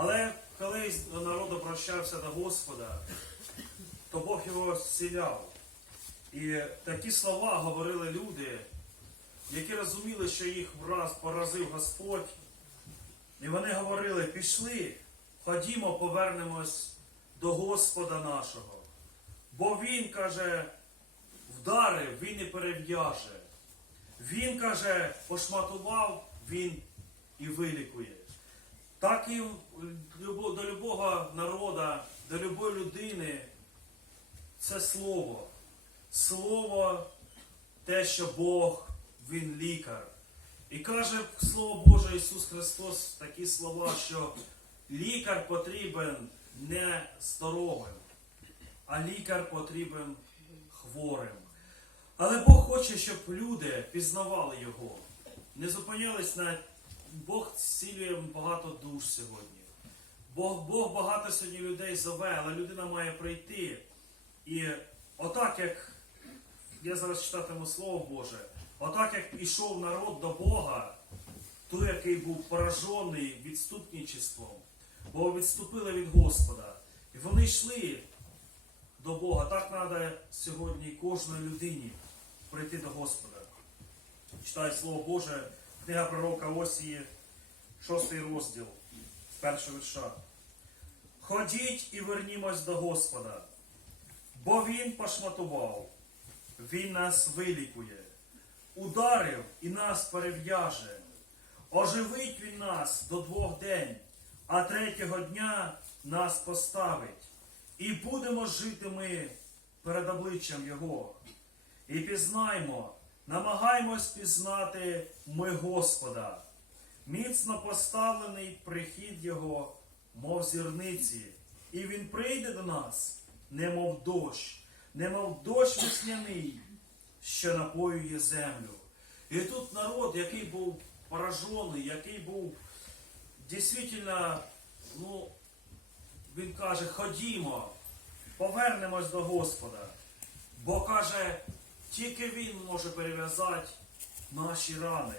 Але коли народ обращався до Господа, то Бог його зціляв. І такі слова говорили люди, які розуміли, що їх враз поразив Господь. І вони говорили, пішли, ходімо, повернемось до Господа нашого. Бо Він, каже, вдарив, він і перев'яже. Він, каже, пошматував, він і вилікує. Так і до любого народа, до любої людини це слово. Слово те, що Бог, Він лікар. І каже Слово Боже Ісус Христос такі слова, що лікар потрібен не здоровим, а лікар потрібен хворим. Але Бог хоче, щоб люди пізнавали Його, не зупинялись на Бог зцілює багато душ сьогодні. Бог, Бог багато сьогодні людей зове, але людина має прийти. І отак, як я зараз читатиму Слово Боже, отак як ішов народ до Бога, той, який був поражений відступничеством, бо відступили від Господа. І вони йшли до Бога. Так треба сьогодні кожній людині прийти до Господа. Читаю Слово Боже, книга пророка Осії, шостий розділ, з першого вірша. Ходіть і вернімось до Господа, бо Він пошматував, Він нас вилікує, ударив і нас перев'яже, оживить Він нас до двох день, а третього дня нас поставить, і будемо жити ми перед обличчям Його. І пізнаймо, намагаймось пізнати ми Господа, міцно поставлений прихід Його, мов зірниці, і Він прийде до нас, немов дощ, немов дощ весняний, що напоює землю. І тут народ, який був поражений, який був дійсно, ну, він каже, ходімо, повернемось до Господа. Бо каже, тільки Він може перев'язати наші рани.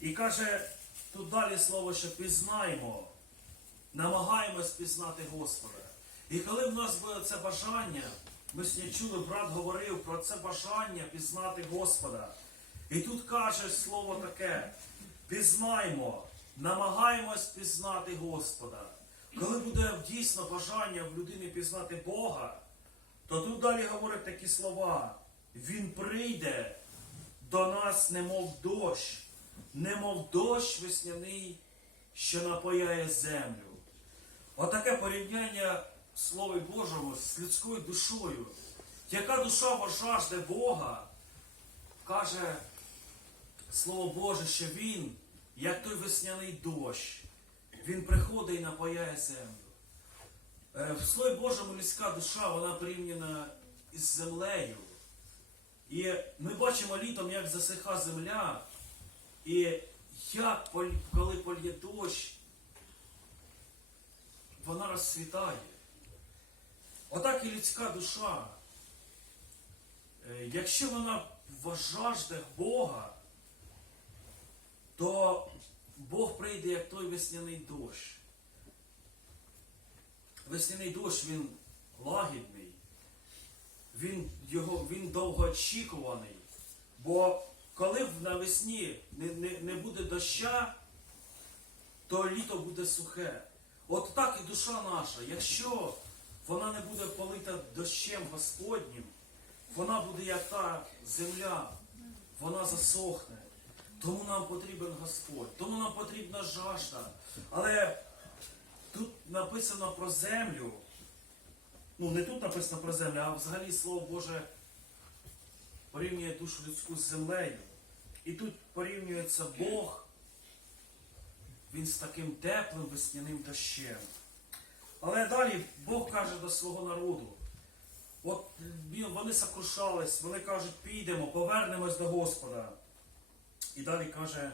І каже, тут далі слово, що пізнаємо, намагаємось пізнати Господа. І коли в нас буде це бажання, ми сьогодні чули, брат говорив про це бажання пізнати Господа. І тут каже слово таке: пізнаймо, намагаємось пізнати Господа. Коли буде дійсно бажання в людини пізнати Бога, то тут далі говорять такі слова. Він прийде до нас, немов дощ, немов дощ весняний, що напояє землю. Отаке порівняння в Божому з людською душою. Яка душа жажде Бога, каже Слово Боже, що Він, як той весняний дощ, Він приходить і напояє землю. Е, В Слові Божому людська душа, вона порівняна із землею. І ми бачимо літом, як засиха земля, і як, коли польє дощ, вона розцвітає. Отак і людська душа. Е, Якщо вона жажде Бога, то Бог прийде як той весняний дощ. Весняний дощ він лагідний, він, його, він довгоочікуваний. Бо коли навесні не, не, не буде доща, то літо буде сухе. От так і душа наша. Якщо вона не буде полита дощем Господнім, вона буде як та земля, вона засохне. Тому нам потрібен Господь, тому нам потрібна жажда. Але тут написано про землю. Ну, не тут написано про землю, а взагалі Слово Боже порівнює душу людську з землею. І тут порівнюється Бог, він з таким теплим весняним дощем. Але далі Бог каже до свого народу. От вони сокрушались, вони кажуть, підемо, повернемось до Господа. І далі каже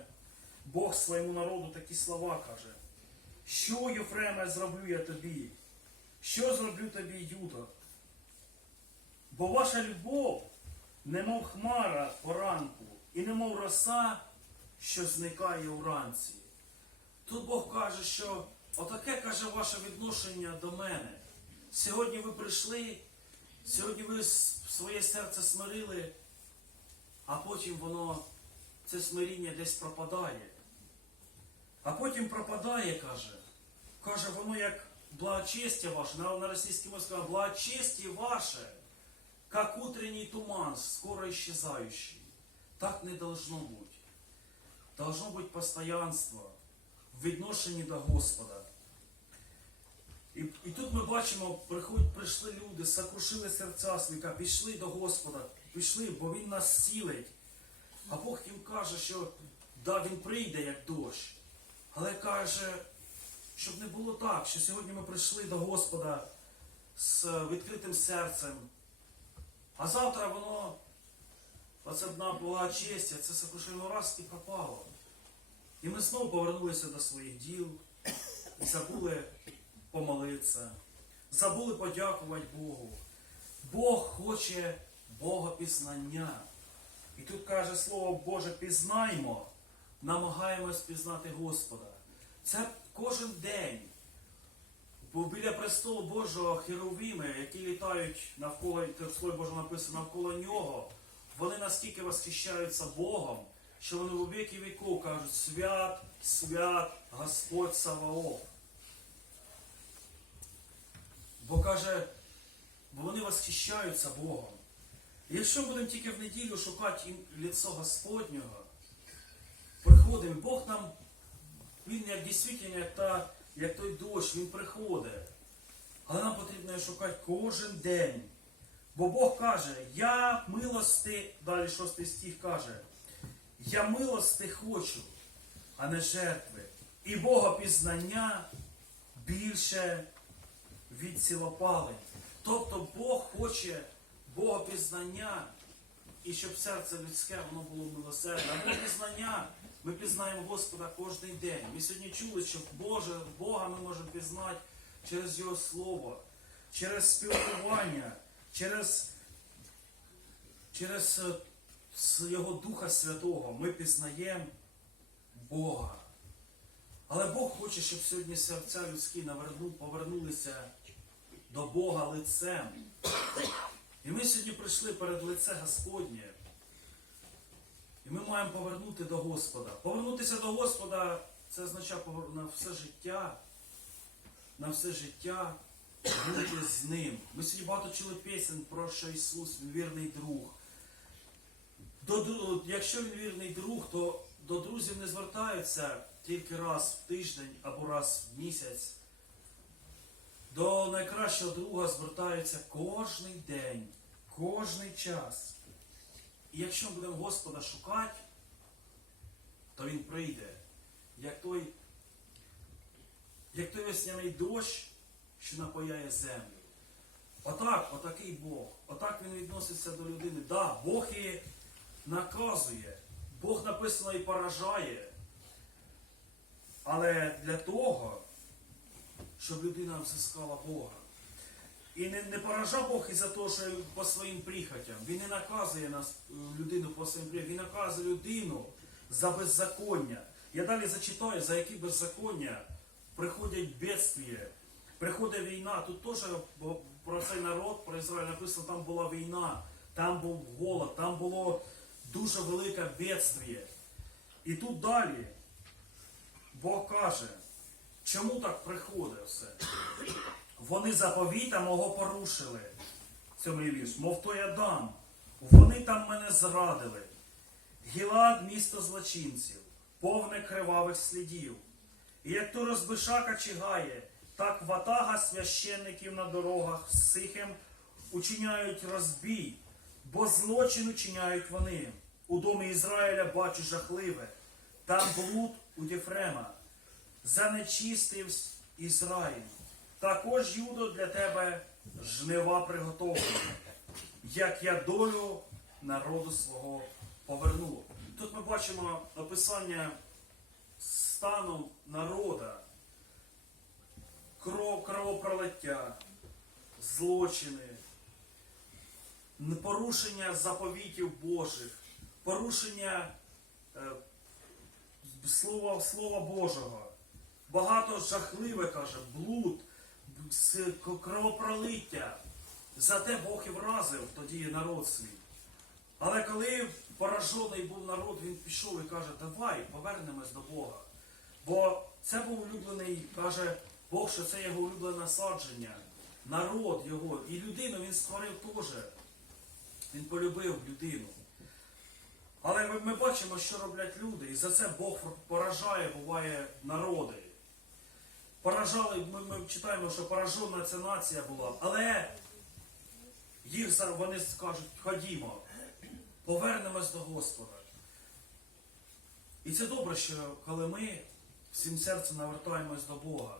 Бог своєму народу такі слова каже. Що, Єфреме, зроблю я тобі? Що зроблю тобі, Юдо? Бо ваша любов, немов хмара поранку, і немов роса, що зникає уранці. Тут Бог каже, що отаке каже ваше відношення до мене. Сьогодні ви прийшли, сьогодні ви своє серце смирили, а потім воно, це смиріння десь пропадає. А потім пропадає, каже. Каже, воно як благочестие ваше, на, на російській мові сказано, благочестие ваше, как утренний туман, скоро исчезающий. Так не должно бути. Должно бути постоянство в відношенні до Господа. І, і тут ми бачимо, приходять, прийшли люди, сокрушили серця свіка, пішли до Господа, пішли, бо Він нас цілить. А Бог їм каже, що да, Він прийде як дощ. Але каже, щоб не було так, що сьогодні ми прийшли до Господа з відкритим серцем, а завтра воно, оце одна була честь, а це сокрушено раз і пропало. І ми знову повернулися до своїх діл і забули помолитися, забули подякувати Богу. Бог хоче Богопізнання. І тут каже слово Боже, пізнаймо, намагаємось пізнати Господа. Це кожен день. Бо біля престолу Божого херовіми, які літають навколо, в Боже написано, навколо нього, вони настільки восхищаються Богом, що вони у віки віков кажуть свят, свят, Господь Саваоф. Бо каже, бо вони восхищаються Богом. І якщо будемо тільки в неділю шукати ім- лицо Господнього, приходимо, Бог нам, Він як дійсно, як, та, як той дощ, Він приходить. Але нам потрібно шукати кожен день. Бо Бог каже, я милости, далі шостий стих каже, я милости хочу, а не жертви. І Богопізнання більше від цілопалень. Тобто Бог хоче Богопізнання, і щоб серце людське воно було милосердне. А Богопізнання ми пізнаємо Господа кожен день. Ми сьогодні чули, що Боже, Бога ми можемо пізнати через Його Слово, через спілкування, через, через е, Його Духа Святого ми пізнаємо Бога. Але Бог хоче, щоб сьогодні серця людські повернулися до Бога лицем. І ми сьогодні прийшли перед лице Господнє. І ми маємо повернути до Господа. Повернутися до Господа це означає на все життя, на все життя бути з Ним. Ми сьогодні багато чули пісень про що Ісус, Він вірний друг. До, якщо він вірний друг, то до друзів не звертаються тільки раз в тиждень або раз в місяць. До найкращого друга звертаються кожний день, кожний час. І якщо ми будемо Господа шукати, то Він прийде, як той, як той весняний дощ, що напояє землю. Отак, отакий Бог. Отак він відноситься до людини. Да, Бог і наказує. Бог написано і поражає. Але для того, щоб людина взискала Бога. І не, не поражав Бог із-за того, що по своїм прихотям. Він не наказує нас, е, людину по своїм прихотям. Він наказує людину за беззаконня. Я далі зачитаю, за які беззаконня приходять бедствія, приходить війна. Тут теж про цей народ, про Ізраїль написано, там була війна, там був голод, там було дуже велике бедствіє. І тут далі Бог каже, чому так приходить все? Вони заповіта мого порушили. Сьомий вірш, мов той Адам. Вони там мене зрадили. Гілад місто злочинців, повне кривавих слідів. І як то розбишака чигає, так ватага священників на дорогах з сихим учиняють розбій, бо злочин учиняють вони. У домі Ізраїля бачу жахливе, там блуд у Єфрема. Занечистивсь Ізраїль. Також, Юдо, для тебе жнива приготовлена, як я долю народу свого поверну. Тут ми бачимо описання стану народа, кров, кровопролиття, злочини, порушення заповітів Божих, порушення е, слова, слова Божого. Багато жахливе, каже, блуд, кровопролиття. Зате Бог і вразив тоді народ свій. Але коли поражений був народ, він пішов і каже, давай повернемось до Бога. Бо це був улюблений, каже Бог, що це його улюблене насадження, народ його. І людину він створив теж. Він полюбив людину. Але ми бачимо, що роблять люди, і за це Бог поражає, буває, народи. Поражали, ми, ми читаємо, що поражена ця нація була, але їх вони скажуть, ходімо, повернемось до Господа. І це добре, що коли ми всім серцем навертаємось до Бога,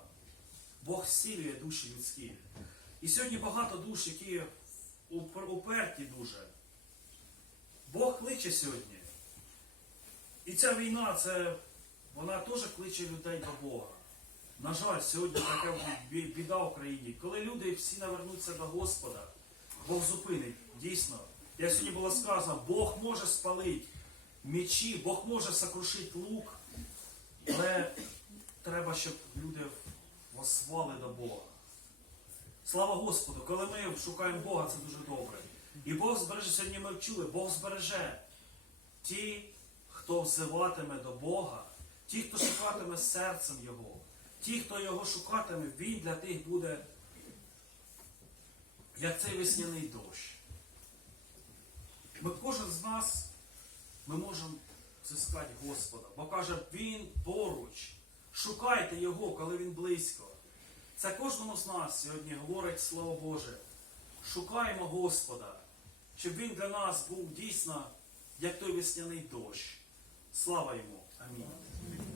Бог зцілює душі людські. І сьогодні багато душ, які уперті дуже. Бог кличе сьогодні. І ця війна, це, вона теж кличе людей до Бога. На жаль, сьогодні така біда в Україні. Коли люди всі навернуться до Господа, Бог зупинить. Дійсно. Як сьогодні було сказано, Бог може спалити мечі, Бог може сокрушити лук, але треба, щоб люди возвали до Бога. Слава Господу, коли ми шукаємо Бога, це дуже добре. І Бог збереже, сьогодні ми чули, Бог збереже ті, хто взиватиме до Бога, ті, хто шукатиме серцем Його, ті, хто його шукатиме, він для тих буде, як цей весняний дощ. Ми кожен з нас ми можемо зискати Господа, бо каже, Він поруч. Шукайте Його, коли Він близько. Це кожному з нас сьогодні говорить Слово Боже. Шукаємо Господа, щоб Він для нас був дійсно як той весняний дощ. Слава йому! Амінь.